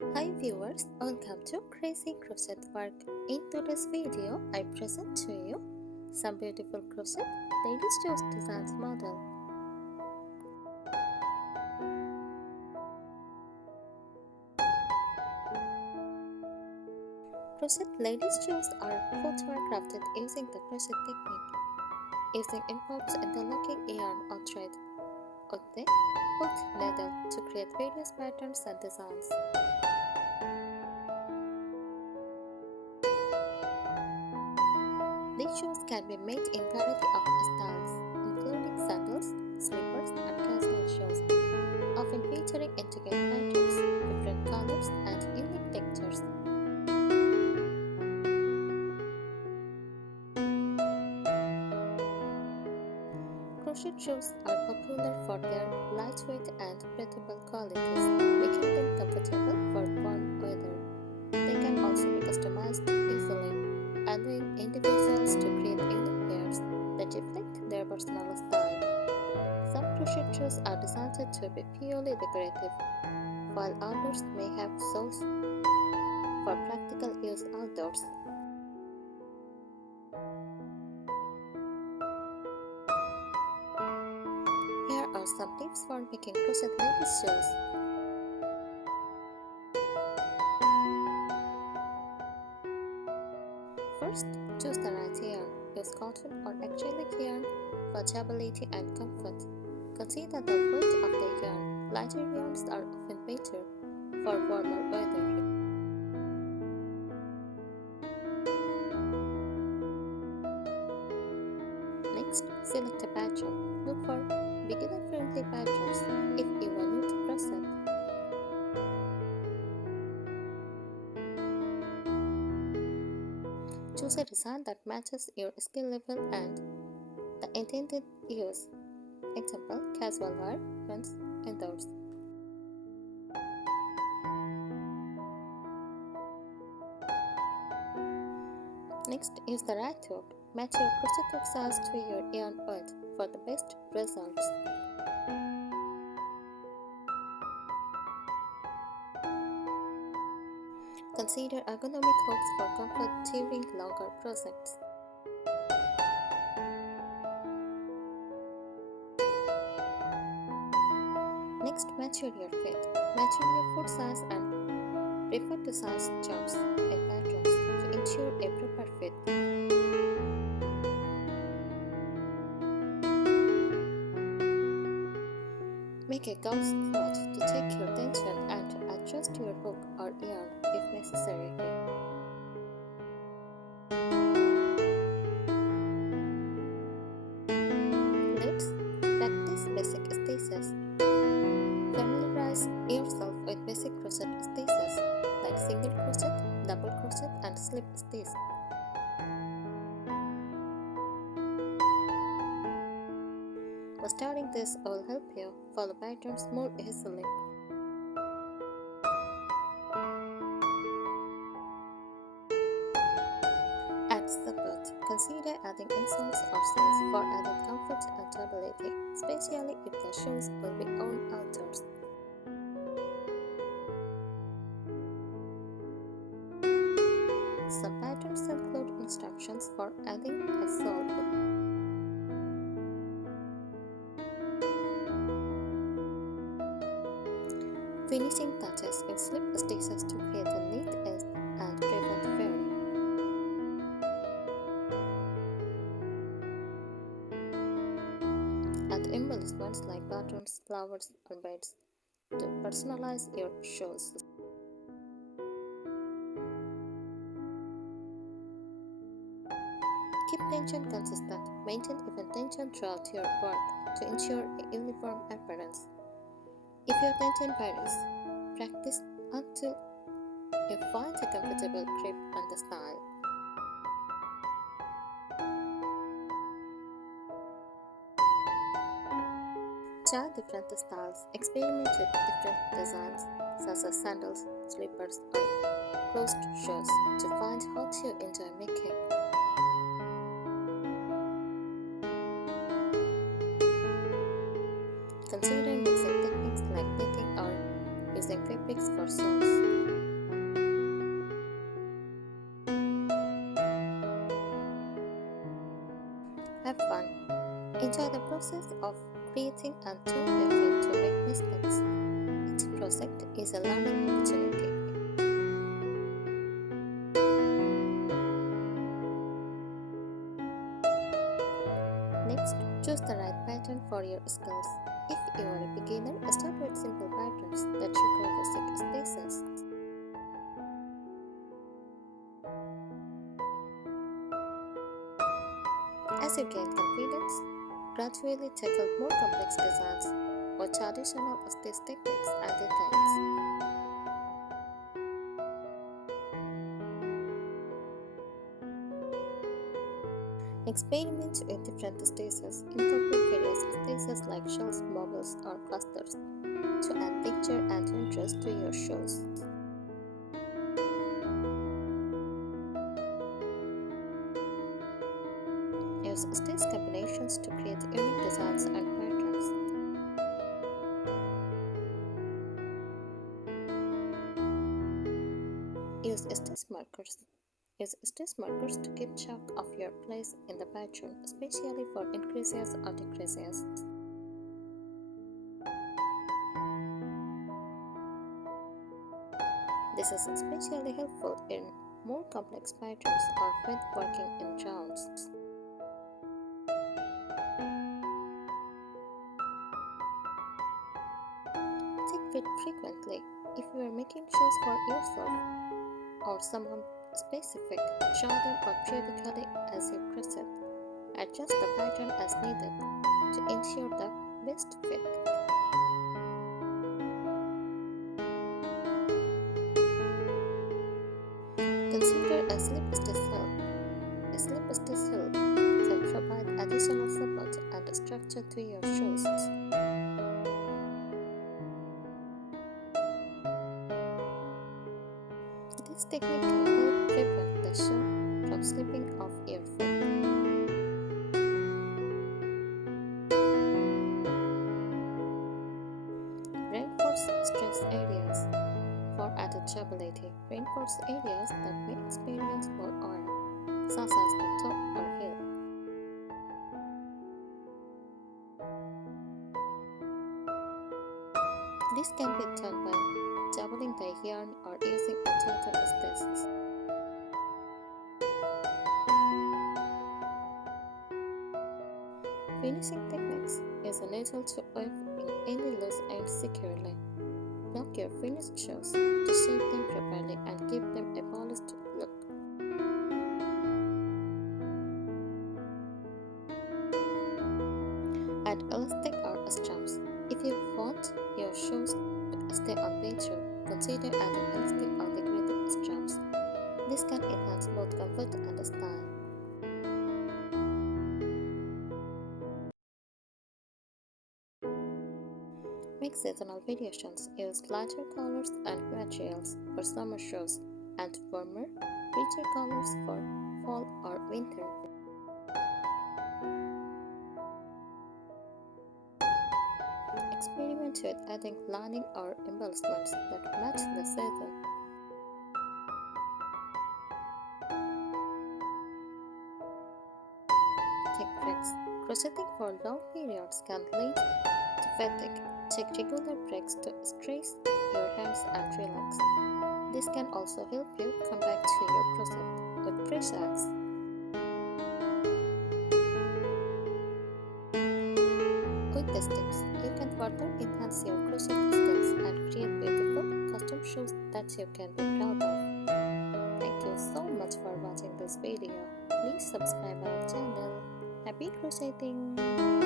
Hi viewers, welcome to Crazy Crochet Work. In today's video, I present to you some beautiful crochet ladies choose designs model. Crochet ladies shoes are footwear crafted using the crochet technique, using involves interlocking yarn or thread on the hooked needle to create various patterns and designs. These shoes can be made in variety of styles, including sandals, slippers, and casual shoes, often featuring intricate patterns, different colors, and unique textures. Crochet shoes are popular for their lightweight and breathable qualities, making them comfortable for warm weather. They can also be customized easily, allowing individuals to create unique pairs that reflect their personal style. Some crochet shoes are designed to be purely decorative, while others may have soles for practical use outdoors. Here are some tips for making crochet ladies shoes. First, choose the right yarn. Use cotton or acrylic yarn for durability and comfort. Consider the weight of the yarn. Lighter yarns are often better for warmer weather. Next, select a pattern. Look for beginner-friendly patterns if you are new to crochet. Choose a design that matches your skill level and the intended use. Example, casual wear, friends, indoors. Next, use the right hook. Match your crochet hook size to your yarn width for the best results. Consider ergonomic hooks for comfort during longer projects. Next, measure your feet. Measure your foot size and prefer to size charts and patterns to ensure a proper fit. Make a gauze plot to check your tension and adjust your hook or yarn if necessary. Let's practice basic stitches. Familiarize yourself with basic crochet stitches like single crochet, double crochet, and slip stitch. Studying this will help you follow patterns more easily. Add support. Consider adding insoles or soles for added comfort and durability, especially if the shoes will be worn outdoors. Some patterns include instructions for adding a sole. Finishing touches with slip stitches to create a neat edge and prevent wearing. Add embellishments like buttons, flowers, or beads to personalize your shoes. Keep tension consistent. Maintain even tension throughout your work to ensure a uniform appearance. If your tension varies, practice until you find a comfortable grip and style. Try different styles. Experiment with different designs such as sandals, slippers, or closed shoes to find what you enjoy making. Consider mixing techniques like knitting or using fabrics for soles. process of creating and don't be afraid to make mistakes. Each project is a learning opportunity. Next, choose the right pattern for your skills. If you are a beginner, start with simple patterns that require basic spaces. As you gain confidence, gradually tackle more complex designs or traditional stitch techniques and details. Experiment with different stitches. Incorporate various stitches like shells, bubbles, or clusters to add picture and interest to your shows. Use stitch combinations to create unique designs and patterns. Use stitch markers. Use stitch markers to keep track of your place in the pattern, especially for increases or decreases. This is especially helpful in more complex patterns or when working in rounds. Take fit frequently. If you are making shoes for yourself or someone specific, try them on periodically as you crochet. Adjust the pattern as needed to ensure the best fit. Consider a slip stitch heel. A slip stitch heel can provide additional support and structure to your shoes. This technique can help prevent the shoe from slipping off your foot. Reinforce stress areas. For added durability, reinforce areas that may experience more oil, such as the top or heel. This can be done by doubling the yarn or using a total stitches. Finishing techniques is a needle to weave in any loose ends securely. Lock your finished shoes to shape them properly and give them a polished look. Add elastic or straps. If you want your shoes to stay on picture, consider adding elastic or decorative straps. This can enhance both comfort and style. Make seasonal variations. Use lighter colors and materials for summer shoes and warmer, richer colors for fall or winter. Experiment with adding lining or embellishments that match the season. Take breaks. Crocheting for long periods can lead to fatigue. Take regular breaks to stretch your hands and relax. This can also help you come back to your crochet with fresh eyes. With these tips, you can further enhance your crochet skills and create beautiful custom shoes that you can be proud of. Thank you so much for watching this video. Please subscribe our channel. Happy crocheting!